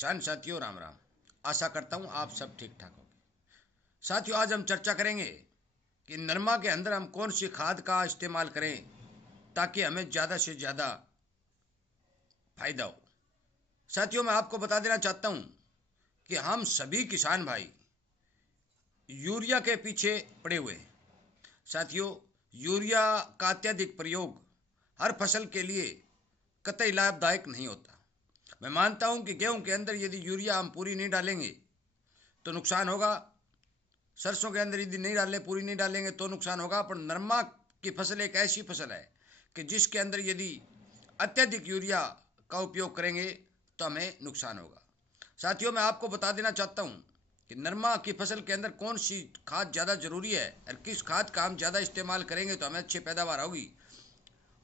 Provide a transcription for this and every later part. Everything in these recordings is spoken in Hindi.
किसान साथियों राम राम। आशा करता हूँ आप सब ठीक ठाक होंगे। साथियों, आज हम चर्चा करेंगे कि नरमा के अंदर हम कौन सी खाद का इस्तेमाल करें ताकि हमें ज़्यादा से ज़्यादा फायदा हो। साथियों, मैं आपको बता देना चाहता हूँ कि हम सभी किसान भाई यूरिया के पीछे पड़े हुए हैं। साथियों, यूरिया का अत्यधिक प्रयोग हर फसल के लिए कतई लाभदायक नहीं होता। मैं मानता हूं कि गेहूं के अंदर यदि यूरिया हम पूरी नहीं डालेंगे तो नुकसान होगा, सरसों के अंदर यदि नहीं डालें, पूरी नहीं डालेंगे तो नुकसान होगा। पर नरमा की फसल एक ऐसी फसल है कि जिसके अंदर यदि अत्यधिक यूरिया का उपयोग करेंगे तो हमें नुकसान होगा। साथियों, मैं आपको बता देना चाहता हूं कि नरमा की फसल के अंदर कौन सी खाद ज़्यादा जरूरी है और किस खाद का हम ज़्यादा इस्तेमाल करेंगे तो हमें अच्छी पैदावार होगी।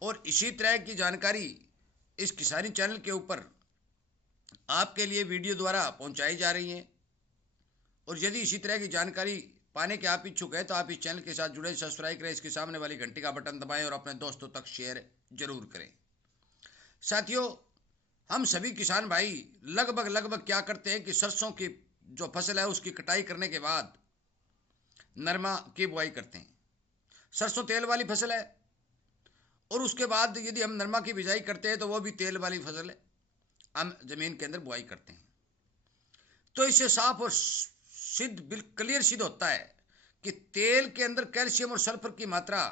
और इसी तरह की जानकारी इस किसानी चैनल के ऊपर आपके लिए वीडियो द्वारा पहुंचाई जा रही है। और यदि इसी तरह की जानकारी पाने के आप इच्छुक है तो आप इस चैनल के साथ जुड़े, सब्सक्राइब करें, इसके सामने वाली घंटी का बटन दबाएं और अपने दोस्तों तक शेयर जरूर करें। साथियों, हम सभी किसान भाई लगभग क्या करते हैं कि सरसों की जो फसल है उसकी कटाई करने के बाद नरमा की बुआई करते हैं। सरसों तेल वाली फसल है और उसके बाद यदि हम नरमा की बिजाई करते हैं तो वो भी तेल वाली फसल है, हम जमीन के अंदर बुआई करते हैं। तो इससे साफ और सिद्ध बिल्कुल क्लियर सिद्ध होता है कि तेल के अंदर कैल्शियम और सल्फर की मात्रा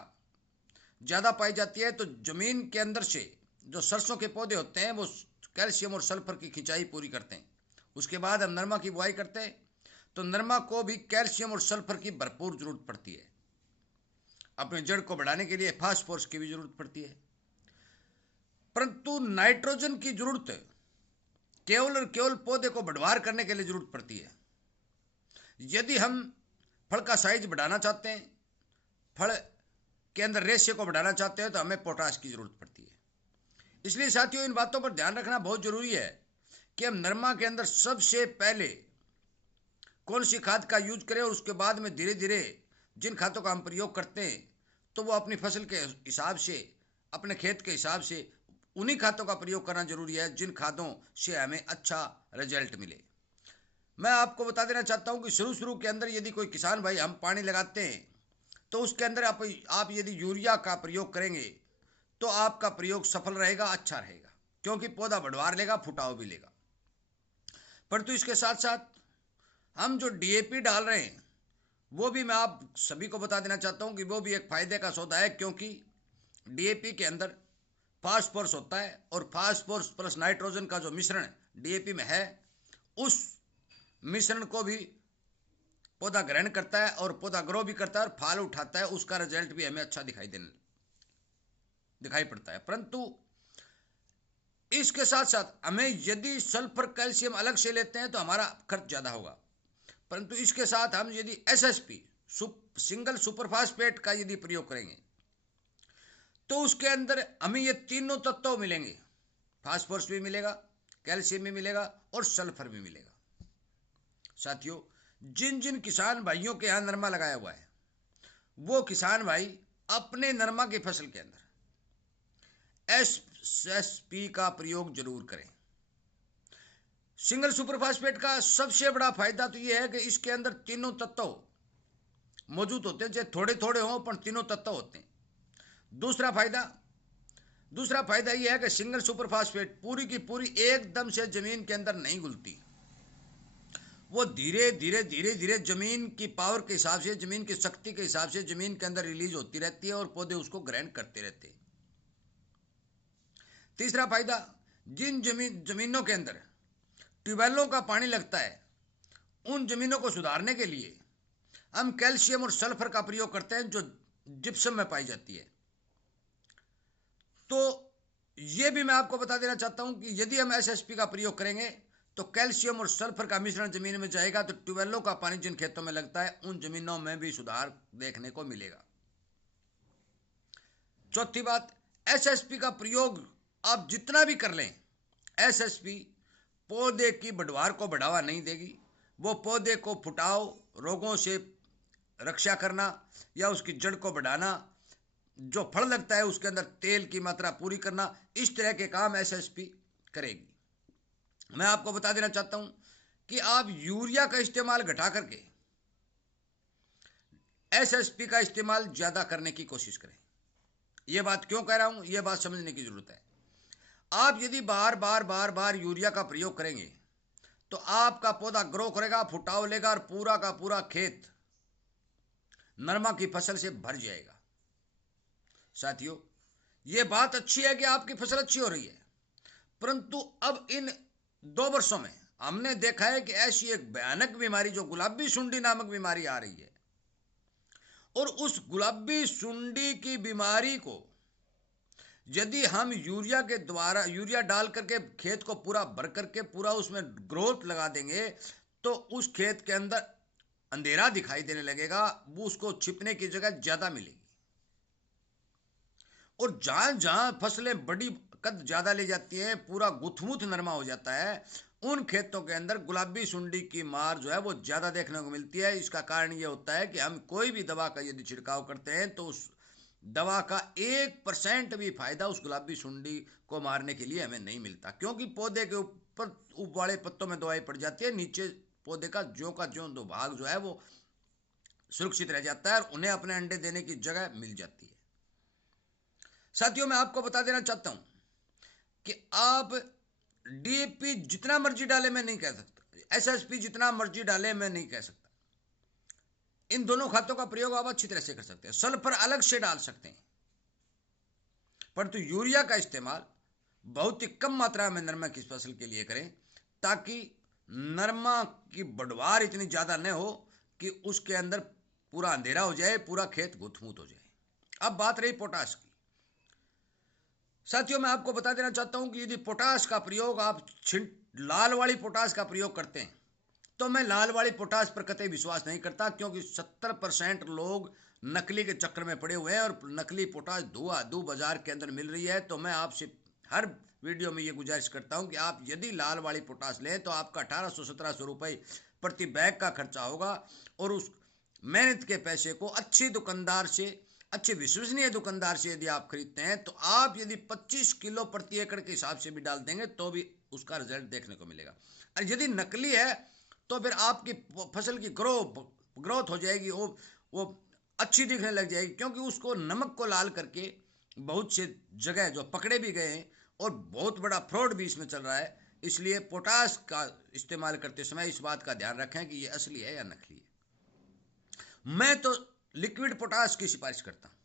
ज़्यादा पाई जाती है। तो जमीन के अंदर से जो सरसों के पौधे होते हैं वो कैल्शियम और सल्फर की खिंचाई पूरी करते हैं। उसके बाद हम नरमा की बुआई करते हैं तो नरमा को भी कैल्शियम और सल्फर की भरपूर जरूरत पड़ती है। अपने जड़ को बढ़ाने के लिए फास्फोरस की भी जरूरत पड़ती है, परंतु नाइट्रोजन की जरूरत केवल और केवल पौधे को बढ़वार करने के लिए जरूरत पड़ती है। यदि हम फल का साइज बढ़ाना चाहते हैं, फल के अंदर रेशे को बढ़ाना चाहते हैं तो हमें पोटाश की जरूरत पड़ती है। इसलिए साथियों, इन बातों पर ध्यान रखना बहुत जरूरी है कि हम नरमा के अंदर सबसे पहले कौन सी खाद का यूज करें और उसके बाद में धीरे धीरे जिन खादों का हम प्रयोग करते हैं तो वो अपनी फसल के हिसाब से, अपने खेत के हिसाब से उन्हीं खादों का प्रयोग करना जरूरी है जिन खादों से हमें अच्छा रिजल्ट मिले। मैं आपको बता देना चाहता हूं कि शुरू के अंदर यदि कोई किसान भाई हम पानी लगाते हैं तो उसके अंदर आप यदि यूरिया का प्रयोग करेंगे तो आपका प्रयोग सफल रहेगा, अच्छा रहेगा, क्योंकि पौधा बढ़वार लेगा, फुटाव भी लेगा। परंतु इसके साथ साथ हम जो डीएपी डाल रहे हैं वो भी मैं आप सभी को बता देना चाहता हूं कि वो भी एक फायदे का सौदा है, क्योंकि डीएपी के अंदर फास्फोरस होता है और फास्फोरस प्लस नाइट्रोजन का जो मिश्रण डीएपी में है उस मिश्रण को भी पौधा ग्रहण करता है और पौधा ग्रो भी करता है और फल उठाता है। उसका रिजल्ट भी हमें अच्छा दिखाई पड़ता है। परंतु इसके साथ साथ हमें यदि सल्फर कैल्शियम अलग से लेते हैं तो हमारा खर्च ज़्यादा होगा। परंतु इसके साथ हम यदि एसएसपी सिंगल सुपरफास्फेट का यदि प्रयोग करेंगे तो उसके अंदर हमें ये तीनों तत्व मिलेंगे, फास्फोरस भी मिलेगा, कैल्शियम भी मिलेगा और सल्फर भी मिलेगा। साथियों, जिन जिन किसान भाइयों के यहाँ नरमा लगाया हुआ है वो किसान भाई अपने नरमा की फसल के अंदर एसएसपी का प्रयोग जरूर करें। सिंगल सुपरफास्फेट का सबसे बड़ा फायदा तो यह है कि इसके अंदर तीनों तत्व मौजूद होते हैं, चाहे थोड़े थोड़े हों पर तीनों तत्व होते हैं। दूसरा फायदा यह है कि सिंगल सुपरफास्फेट पूरी की पूरी एकदम से जमीन के अंदर नहीं घुलती, वो धीरे धीरे जमीन की पावर के हिसाब से, जमीन की शक्ति के हिसाब से जमीन के अंदर रिलीज होती रहती है और पौधे उसको ग्रहण करते रहते हैं। तीसरा फायदा, जिन जमीनों के अंदर ट्यूबवेलों का पानी लगता है उन जमीनों को सुधारने के लिए हम कैल्शियम और सल्फर का प्रयोग करते हैं जो जिप्सम में पाई जाती है। तो ये भी मैं आपको बता देना चाहता हूं कि यदि हम एसएसपी का प्रयोग करेंगे तो कैल्शियम और सल्फर का मिश्रण जमीन में जाएगा तो ट्यूबवेलों का पानी जिन खेतों में लगता है उन जमीनों में भी सुधार देखने को मिलेगा। चौथी बात, एसएसपी का प्रयोग आप जितना भी कर लें, एसएसपी पौधे की बढ़वार को बढ़ावा नहीं देगी। वो पौधे को फुटाव, रोगों से रक्षा करना या उसकी जड़ को बढ़ाना, जो फल लगता है उसके अंदर तेल की मात्रा पूरी करना, इस तरह के काम एसएसपी करेगी। मैं आपको बता देना चाहता हूं कि आप यूरिया का इस्तेमाल घटा करके एसएसपी का इस्तेमाल ज्यादा करने की कोशिश करें। यह बात क्यों कह रहा हूं, यह बात समझने की जरूरत है। आप यदि बार बार बार बार यूरिया का प्रयोग करेंगे तो आपका पौधा ग्रो करेगा, फुटाव लेगा और पूरा का पूरा खेत नरमा की फसल से भर जाएगा। साथियों, यह बात अच्छी है कि आपकी फसल अच्छी हो रही है, परंतु अब इन 2 वर्षों में हमने देखा है कि ऐसी एक भयानक बीमारी जो गुलाबी सुंडी नामक बीमारी आ रही है, और उस गुलाबी सुंडी की बीमारी को यदि हम यूरिया के द्वारा यूरिया डाल करके खेत को पूरा भर करके पूरा उसमें ग्रोथ लगा देंगे तो उस खेत के अंदर अंधेरा दिखाई देने लगेगा, वो उसको छिपने की जगह ज्यादा मिलेगी। और जहां जहां फसलें बड़ी कद ज्यादा ले जाती हैं, पूरा गुथमुथ नरमा हो जाता है, उन खेतों के अंदर गुलाबी सुंडी की मार जो है वो ज्यादा देखने को मिलती है। इसका कारण ये होता है कि हम कोई भी दवा का यदि छिड़काव करते हैं तो उस दवा का 1% भी फायदा उस गुलाबी सुंडी को मारने के लिए हमें नहीं मिलता, क्योंकि पौधे के ऊपर वाले पत्तों में दवाई पड़ जाती है, नीचे पौधे का ज्यों दो भाग जो है वो सुरक्षित रह जाता है और उन्हें अपने अंडे देने की जगह मिल जाती है। साथियों, मैं आपको बता देना चाहता हूं कि आप डीएपी जितना मर्जी डाले मैं नहीं कह सकता, एसएसपी जितना मर्जी डाले मैं नहीं कह सकता। इन दोनों खातों का प्रयोग आप अच्छी तरह से कर सकते हैं, सल्फर अलग से डाल सकते हैं, परंतु यूरिया का इस्तेमाल बहुत ही कम मात्रा में नरमा की फसल के लिए करें, ताकि नरमा की बढ़वार इतनी ज्यादा न हो कि उसके अंदर पूरा अंधेरा हो जाए, पूरा खेत गुथमुथ हो जाए। अब बात रही पोटाश की। साथियों, मैं आपको बता देना चाहता हूं कि यदि पोटाश का प्रयोग आप लाल वाली पोटाश का प्रयोग करते हैं तो मैं लाल वाली पोटाश पर कतई विश्वास नहीं करता, क्योंकि 70% लोग नकली के चक्कर में पड़े हुए हैं और नकली पोटाश धुआं बाजार के अंदर मिल रही है। तो मैं आपसे हर वीडियो में ये गुजारिश करता हूं कि आप यदि लाल वाली पोटाश लें तो आपका 1800-1700 रुपये प्रति बैग का खर्चा होगा, और उस मेहनत के पैसे को अच्छी दुकानदार से, अच्छे विश्वसनीय दुकानदार से यदि आप खरीदते हैं तो आप यदि 25 किलो प्रति एकड़ के हिसाब से भी डाल देंगे तो भी उसका रिजल्ट देखने को मिलेगा। और यदि नकली है तो फिर आपकी फसल की ग्रोथ हो जाएगी, वो अच्छी दिखने लग जाएगी, क्योंकि उसको नमक को लाल करके बहुत से जगह जो पकड़े भी गए हैं और बहुत बड़ा फ्रॉड भी इसमें चल रहा है। इसलिए पोटाश का इस्तेमाल करते समय इस बात का ध्यान रखें कि ये असली है या नकली है। मैं तो लिक्विड पोटाश की सिफारिश करता हूं।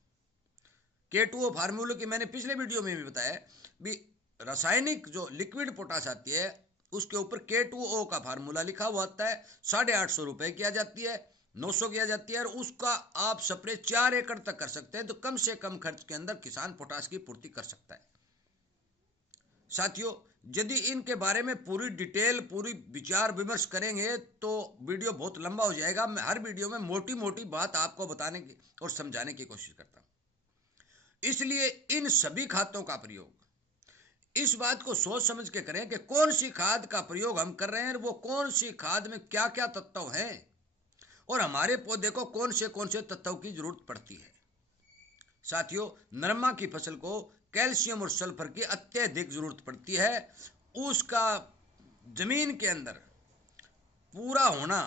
K2O फार्मूले की मैंने पिछले वीडियो में भी बताया भी, रासायनिक जो लिक्विड पोटाश आती है उसके ऊपर K2O का फार्मूला लिखा हुआ आता है, 850 रुपये किया जाती है, 900 किया जाती है, और उसका आप स्प्रे 4 एकड़ तक कर सकते हैं, तो कम से कम खर्च के अंदर किसान पोटाश की पूर्ति कर सकता है। साथियों, यदि इनके बारे में पूरी डिटेल, पूरी विचार विमर्श करेंगे तो वीडियो बहुत लंबा हो जाएगा। मैं हर वीडियो में मोटी मोटी बात आपको बताने की और समझाने की कोशिश करता हूं। इसलिए इन सभी खादों का प्रयोग इस बात को सोच समझ के करें कि कौन सी खाद का प्रयोग हम कर रहे हैं, वो कौन सी खाद में क्या क्या तत्व हैं और हमारे पौधे को कौन से तत्वों की जरूरत पड़ती है। साथियों, नरमा की फसल को कैल्शियम और सल्फर की अत्यधिक जरूरत पड़ती है। उसका जमीन के अंदर पूरा होना,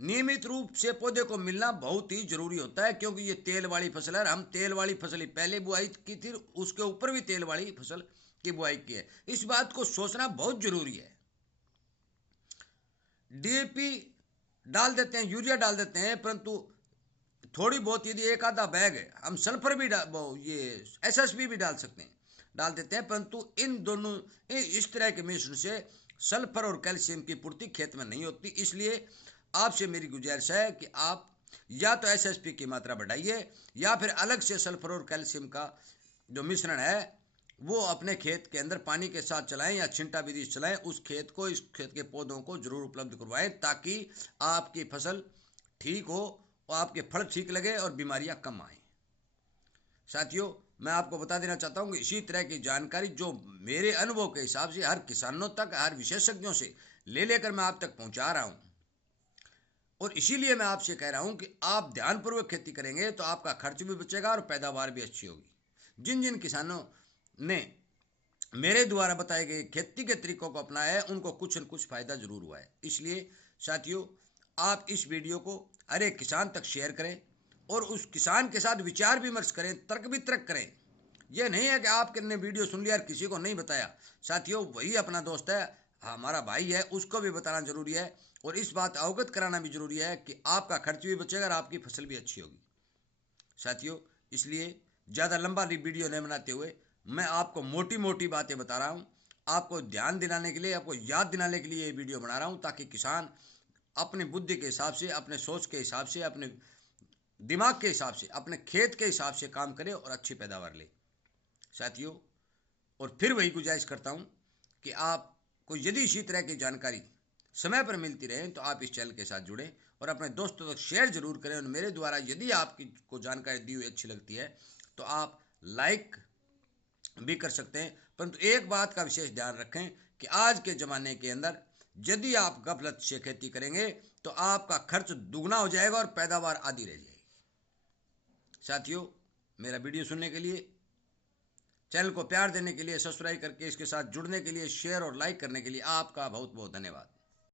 नियमित रूप से पौधे को मिलना बहुत ही जरूरी होता है, क्योंकि ये तेल वाली फसल है। हम तेल वाली फसल ही पहले बुआई की थी, उसके ऊपर भी तेल वाली फसल की बुआई की है। इस बात को सोचना बहुत जरूरी है। डीएपी डाल देते हैं, यूरिया डाल देते हैं, परंतु थोड़ी बहुत यदि एक आधा बैग है हम सल्फर भी ये एसएसपी भी डाल देते हैं, परंतु इन दोनों इस तरह के मिश्रण से सल्फर और कैल्शियम की पूर्ति खेत में नहीं होती। इसलिए आपसे मेरी गुजारिश है कि आप या तो एसएसपी की मात्रा बढ़ाइए या फिर अलग से सल्फर और कैल्शियम का जो मिश्रण है वो अपने खेत के अंदर पानी के साथ चलाएं या छिंटा विधि चलाएं। उस खेत को, इस खेत के पौधों को जरूर उपलब्ध करवाएं, ताकि आपकी फसल ठीक हो और आपके फल ठीक लगे और बीमारियां कम आए। साथियों, मैं आपको बता देना चाहता हूं कि इसी तरह की जानकारी जो मेरे अनुभव के हिसाब से हर किसानों तक, हर विशेषज्ञों से लेकर मैं आप तक पहुंचा रहा हूं, और इसीलिए मैं आपसे कह रहा हूं कि आप ध्यानपूर्वक खेती करेंगे तो आपका खर्च भी बचेगा और पैदावार भी अच्छी होगी। जिन जिन किसानों ने मेरे द्वारा बताए गए खेती के तरीकों को अपनाया है उनको कुछ न कुछ फायदा जरूर हुआ है। इसलिए साथियों, आप इस वीडियो को हर एक किसान तक शेयर करें और उस किसान के साथ विचार विमर्श करें, तर्क वितर्क करें। यह नहीं है कि आपने वीडियो सुन लिया और किसी को नहीं बताया। साथियों, वही अपना दोस्त है, हमारा भाई है, उसको भी बताना जरूरी है और इस बात अवगत कराना भी जरूरी है कि आपका खर्च भी बचेगा और आपकी फसल भी अच्छी होगी। साथियों, इसलिए ज़्यादा लंबा वीडियो नहीं बनाते हुए मैं आपको मोटी मोटी बातें बता रहा हूँ, आपको ध्यान दिलाने के लिए, आपको याद दिलाने के लिए ये वीडियो बना रहा हूँ, ताकि किसान अपनी बुद्धि के हिसाब से, अपने सोच के हिसाब से, अपने दिमाग के हिसाब से, अपने खेत के हिसाब से काम करे और अच्छी पैदावार ले। साथियों, और फिर वही गुजारिश करता हूँ कि आपको यदि इसी तरह की जानकारी समय पर मिलती रहे तो आप इस चैनल के साथ जुड़ें और अपने दोस्तों तक शेयर जरूर करें। और मेरे द्वारा यदि आपको जानकारी दी हुई अच्छी लगती है तो आप लाइक भी कर सकते हैं, परंतु एक बात का विशेष ध्यान रखें कि आज के ज़माने के अंदर यदि आप गफलत से खेती करेंगे तो आपका खर्च दुगना हो जाएगा और पैदावार आधी रह जाएगी। साथियों, मेरा वीडियो सुनने के लिए, चैनल को प्यार देने के लिए, सब्सक्राइब करके इसके साथ जुड़ने के लिए, शेयर और लाइक करने के लिए आपका बहुत बहुत धन्यवाद।